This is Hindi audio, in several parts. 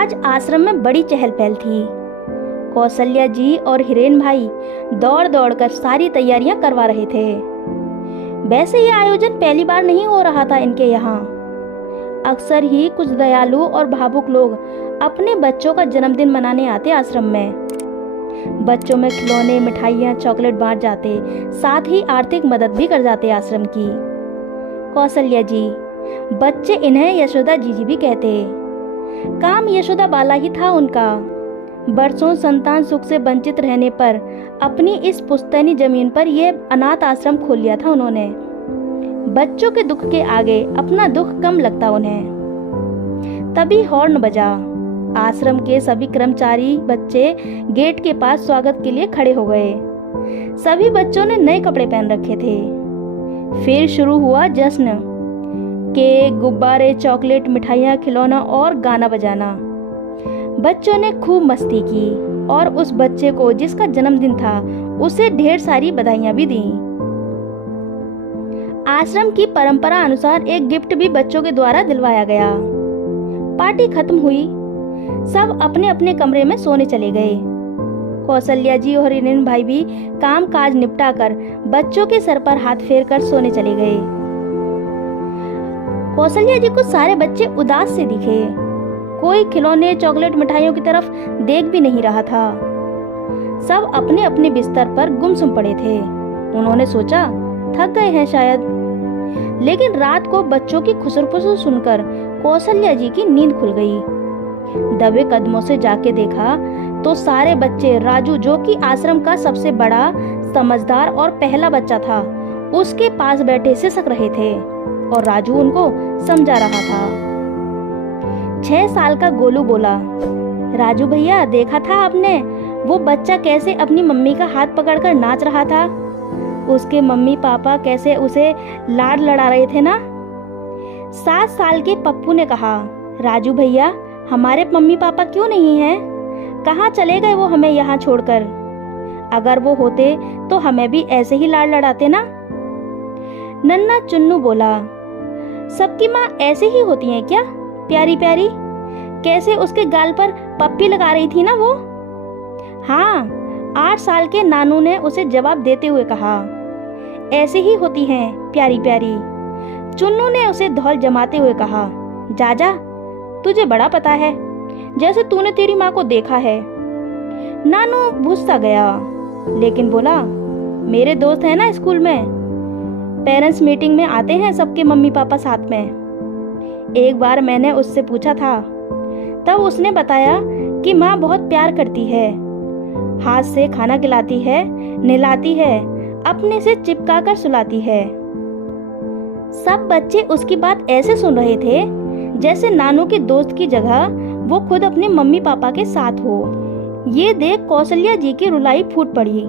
आज आश्रम में बड़ी चहल पहल थी। कौशल्या जी और हिरेन भाई दौड़ दौड़ कर सारी तैयारियां करवा रहे थे। वैसे ये आयोजन पहली बार नहीं हो रहा था इनके यहाँ। अक्सर ही कुछ दयालु और भावुक लोग अपने बच्चों का जन्मदिन मनाने आते आश्रम में। बच्चों में खिलौने, मिठाइयाँ, चॉकलेट बांट जाते, साथ ही आर्थिक मदद भी कर जाते आश्रम की। कौशल्या जी, बच्चे इन्हें यशोदा जीजी भी कहते। काम यशोदा बाला ही था उनका। बरसों संतान सुख से वंचित रहने पर अपनी इस पुश्तैनी जमीन पर यह अनाथ आश्रम खोल लिया था उन्होंने। बच्चों के दुख के आगे अपना दुख कम लगता उन्हें। तभी हॉर्न बजा। आश्रम के सभी कर्मचारी बच्चे गेट के पास स्वागत के लिए खड़े हो गए। सभी बच्चों ने नए कपड़े पहन रखे थे। फिर शुरू हुआ जश्न। केक, गुब्बारे, चॉकलेट, मिठाइयाँ, खिलौना और गाना बजाना। बच्चों ने खूब मस्ती की और उस बच्चे को जिसका जन्मदिन था उसे ढेर सारी बधाइयाँ भी दी। आश्रम की परंपरा अनुसार एक गिफ्ट भी बच्चों के द्वारा दिलवाया गया। पार्टी खत्म हुई। सब अपने अपने कमरे में सोने चले गए। कौशल्या जी और हिरेन भाई भी काम काज निपटा कर बच्चों के सर पर हाथ फेर कर सोने चले गए। कौशल्या जी को सारे बच्चे उदास से दिखे। कोई खिलौने, चॉकलेट, मिठाइयों की तरफ देख भी नहीं रहा था। सब अपने अपने बिस्तर पर गुमसुम पड़े थे। उन्होंने सोचा थक गए हैं शायद। लेकिन रात को बच्चों की खुसर-पुसर सुनकर कौशल्या जी की नींद खुल गई। दबे कदमों से जाके देखा तो सारे बच्चे राजू, जो कि आश्रम का सबसे बड़ा, समझदार और पहला बच्चा था, उसके पास बैठे सिसक रहे थे और राजू उनको समझा रहा था। 6 साल का गोलू बोला, राजू भैया, देखा था आपने वो बच्चा कैसे अपनी मम्मी का हाथ पकड़कर नाच रहा था? उसके मम्मी पापा कैसे उसे लाड लड़ा रहे थे ना? 7 साल के पप्पू ने कहा, राजू भैया, हमारे मम्मी पापा क्यों नहीं हैं? कहाँ चले गए वो हमें यहाँ छोड़कर? अगर वो होते तो हमें भी ऐसे ही लाड लड़ाते ना? नन्ना चुन्नू बोला, सबकी माँ ऐसे ही होती हैं क्या? प्यारी प्यारी, कैसे उसके गाल पर पप्पी लगा रही थी ना वो? हाँ, 8 साल के नानू ने उसे जवाब देते हुए कहा, ऐसे ही होती हैं प्यारी प्यारी। चुन्नू ने उसे धौल जमाते हुए कहा, जा जा, तुझे बड़ा पता है, जैसे तूने तेरी माँ को देखा है। नानू भुस्सा गया, लेकिन बोला, मेरे दोस्त हैं ना स्कूल में, पेरेंट्स मीटिंग में आते हैं सबके मम्मी पापा साथ में। एक बार मैंने उससे पूछा था, तब उसने बताया कि माँ बहुत प्यार करती है, हाथ से खाना खिलाती है, नहलाती है, अपने से चिपका कर सुलाती है। सब बच्चे उसकी बात ऐसे सुन रहे थे जैसे नानू के दोस्त की जगह वो खुद अपने मम्मी पापा के साथ हो। ये देख कौशल्या जी की रुलाई फूट पड़ी।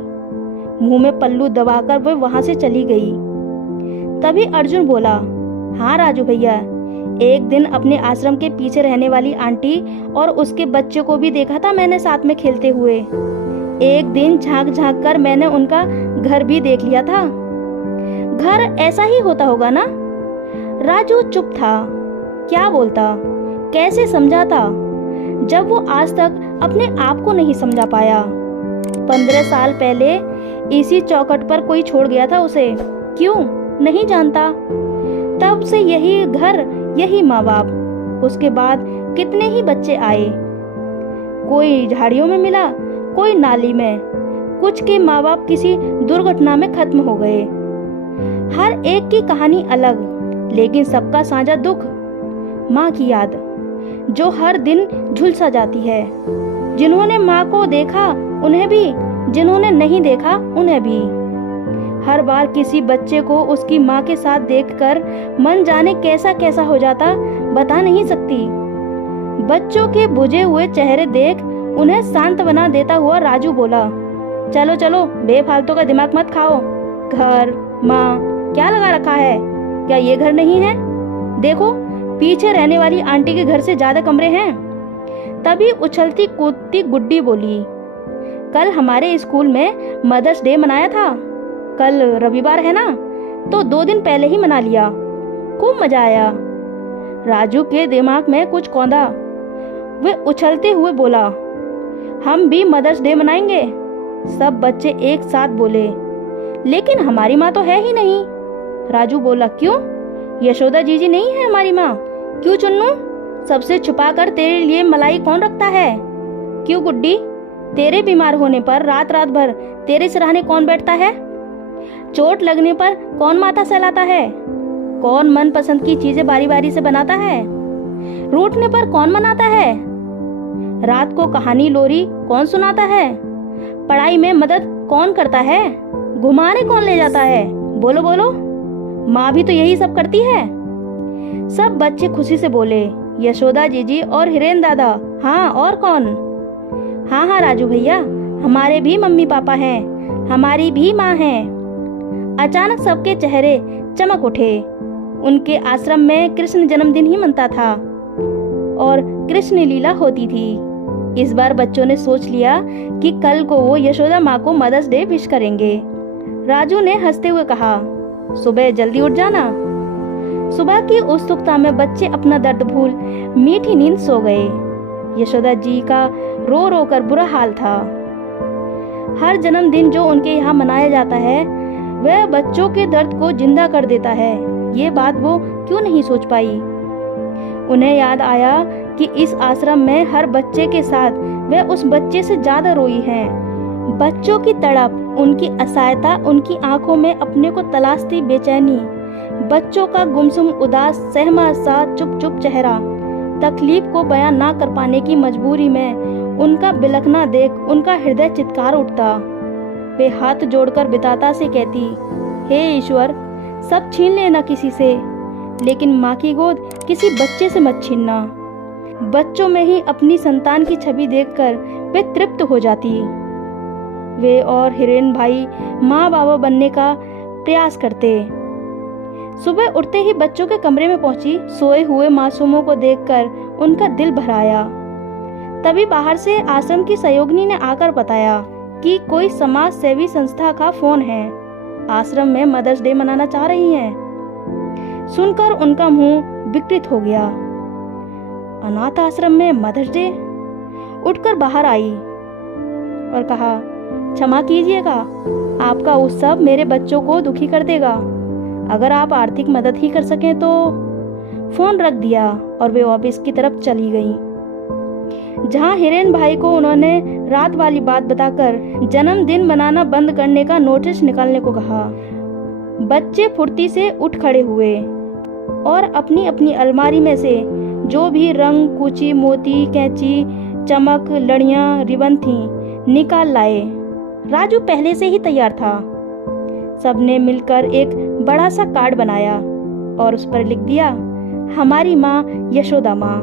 मुंह में पल्लू दबाकर वो वहां से चली गई। तभी अर्जुन बोला, हाँ राजू भैया, एक दिन अपने आश्रम के पीछे रहने वाली आंटी और उसके बच्चे को भी देखा था मैंने साथ में खेलते हुए। एक दिन झांक झांक कर मैंने उनका घर भी देख लिया था। घर ऐसा ही होता होगा ना? राजू चुप था। क्या बोलता, कैसे समझाता, जब वो आज तक अपने आप को नहीं समझा पाया। 15 साल पहले इसी चौखट पर कोई छोड़ गया था उसे। क्यों नहीं जानता। तब से यही घर, यही माँ बाप। उसके बाद कितने ही बच्चे आए, कोई झाड़ियों में मिला, कोई नाली में, कुछ के माँ बाप किसी दुर्घटना में खत्म हो गए। हर एक की कहानी अलग, लेकिन सबका साझा दुख, माँ की याद, जो हर दिन झुलसा जाती है। जिन्होंने माँ को देखा उन्हें भी, जिन्होंने नहीं देखा उन्हें भी। हर बार किसी बच्चे को उसकी माँ के साथ देखकर मन जाने कैसा कैसा हो जाता, बता नहीं सकती। बच्चों के बुझे हुए चेहरे देख उन्हें शांत बना देता हुआ राजू बोला, चलो चलो, बेफालतू का दिमाग मत खाओ। घर, माँ, क्या लगा रखा है? क्या ये घर नहीं है? देखो, पीछे रहने वाली आंटी के घर से ज्यादा कमरे हैं। तभी उछलती कूदती गुड्डी बोली, कल हमारे स्कूल में मदर्स डे मनाया था। कल रविवार है ना, तो 2 दिन पहले ही मना लिया। खूब मजा आया। राजू के दिमाग में कुछ कौंधा। वह उछलते हुए बोला, हम भी मदर्स डे मनाएंगे। सब बच्चे एक साथ बोले, लेकिन हमारी माँ तो है ही नहीं। राजू बोला, क्यों? यशोदा जीजी नहीं है हमारी माँ? क्यों चुन्नू? सबसे छुपाकर तेरे लिए मलाई कौन रखता है? क्यों गुड्डी? तेरे बीमार होने पर रात रात भर तेरे सिरहाने कौन बैठता है? चोट लगने पर कौन माथा सहलाता है? कौन मन पसंद की चीजें बारी बारी से बनाता है? रूठने पर कौन मनाता है? रात को कहानी लोरी कौन सुनाता है? पढ़ाई में मदद कौन करता है? घुमाने कौन ले जाता है? बोलो बोलो, माँ भी तो यही सब करती है। सब बच्चे खुशी से बोले, यशोदा जीजी और हिरेन दादा। हाँ, और कौन? हाँ हाँ राजू भैया, हमारे भी मम्मी पापा हैं, हमारी भी माँ है। अचानक सबके चेहरे चमक उठे। उनके आश्रम में कृष्ण जन्मदिन ही मनता था और कृष्ण लीला होती थी। इस बार बच्चों ने सोच लिया कि कल को वो यशोदा माँ को मदर्स डे विश करेंगे। राजू ने हंसते हुए कहा, सुबह जल्दी उठ जाना। सुबह की उत्सुकता में बच्चे अपना दर्द भूल मीठी नींद सो गए। यशोदा जी का रो रो कर बुरा हाल था। हर जन्मदिन जो उनके यहाँ मनाया जाता है वह बच्चों के दर्द को जिंदा कर देता है। ये बात वो क्यों नहीं सोच पाई? उन्हें याद आया कि इस आश्रम में हर बच्चे के साथ वह उस बच्चे से ज्यादा रोई है। बच्चों की तड़प, उनकी असहायता, उनकी आंखों में अपने को तलाशती बेचैनी, बच्चों का गुमसुम उदास सहमा सा चुप चुप चेहरा, तकलीफ को बयां ना कर पाने की मजबूरी में उनका बिलखना देख उनका हृदय चित्कार उठता। वे हाथ जोड़कर बिताता से कहती, हे ईश्वर, सब छीन लेना किसी से, लेकिन माँ की गोद किसी बच्चे से मत छीनना। बच्चों में ही अपनी संतान की छवि देखकर वे तृप्त हो जाती। वे और हिरेन भाई माँ बाबा बनने का प्रयास करते। सुबह उठते ही बच्चों के कमरे में पहुंची। सोए हुए मासूमों को देखकर उनका दिल भर आया। तभी बाहर से आश्रम की सहयोगिनी ने आकर बताया कि कोई समाज सेवी संस्था का फोन है, आश्रम में मदर्स डे मनाना चाह रही हैं। सुनकर उनका मुंह विकृत हो गया। अनाथ आश्रम में मदर्स डे? उठकर बाहर आई और कहा, क्षमा कीजिएगा, आपका उत्सव मेरे बच्चों को दुखी कर देगा। अगर आप आर्थिक मदद ही कर सकें तो। फोन रख दिया और वे ऑफिस की तरफ चली गईं, जहां हिरेन भाई को उन्होंने रात वाली बात बताकर जन्मदिन मनाना बंद करने का नोटिस निकालने को कहा। बच्चे फुर्ती से उठ खड़े हुए और अपनी अपनी अलमारी में से जो भी रंग, कुची, मोती, कैंची, चमक, लड़ियां, रिबन थीं, निकाल लाए। राजू पहले से ही तैयार था। सबने मिलकर एक बड़ा सा कार्ड बनाया और उस पर लिख दिया, हमारी माँ यशोदा माँ।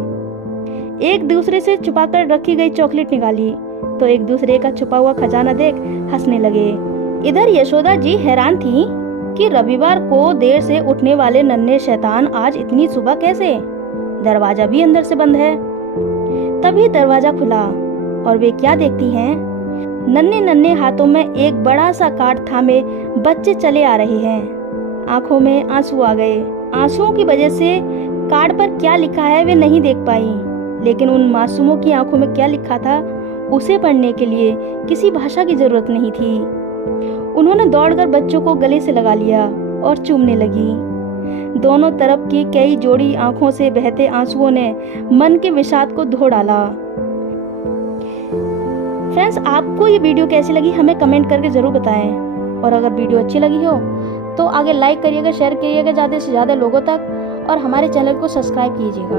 एक दूसरे से छुपाकर रखी गई चॉकलेट निकाली तो एक दूसरे का छुपा हुआ खजाना देख हंसने लगे। इधर यशोदा जी हैरान थी कि रविवार को देर से उठने वाले नन्हे शैतान आज इतनी सुबह कैसे? दरवाजा भी अंदर से बंद है। तभी दरवाजा खुला और वे क्या देखती हैं? नन्हे नन्हे हाथों में एक बड़ा सा कार्ड थामे बच्चे चले आ रहे हैं। आंखों में आंसू आ गए। आंसुओं की वजह से कार्ड पर क्या लिखा है वे नहीं देख पाई, लेकिन उन मासूमों की आंखों में क्या लिखा था उसे पढ़ने के लिए किसी भाषा की जरूरत नहीं थी। उन्होंने दौड़कर बच्चों को गले से लगा लिया और चूमने लगी। दोनों तरफ की कई जोड़ी आंखों से बहते आंसुओं ने मन के विषाद को धो डाला। फ्रेंड्स, आपको ये वीडियो कैसी लगी हमें कमेंट करके ज़रूर बताएं, और अगर वीडियो अच्छी लगी हो तो आगे लाइक करिएगा, शेयर करिएगा ज़्यादा से ज़्यादा लोगों तक, और हमारे चैनल को सब्सक्राइब कीजिएगा।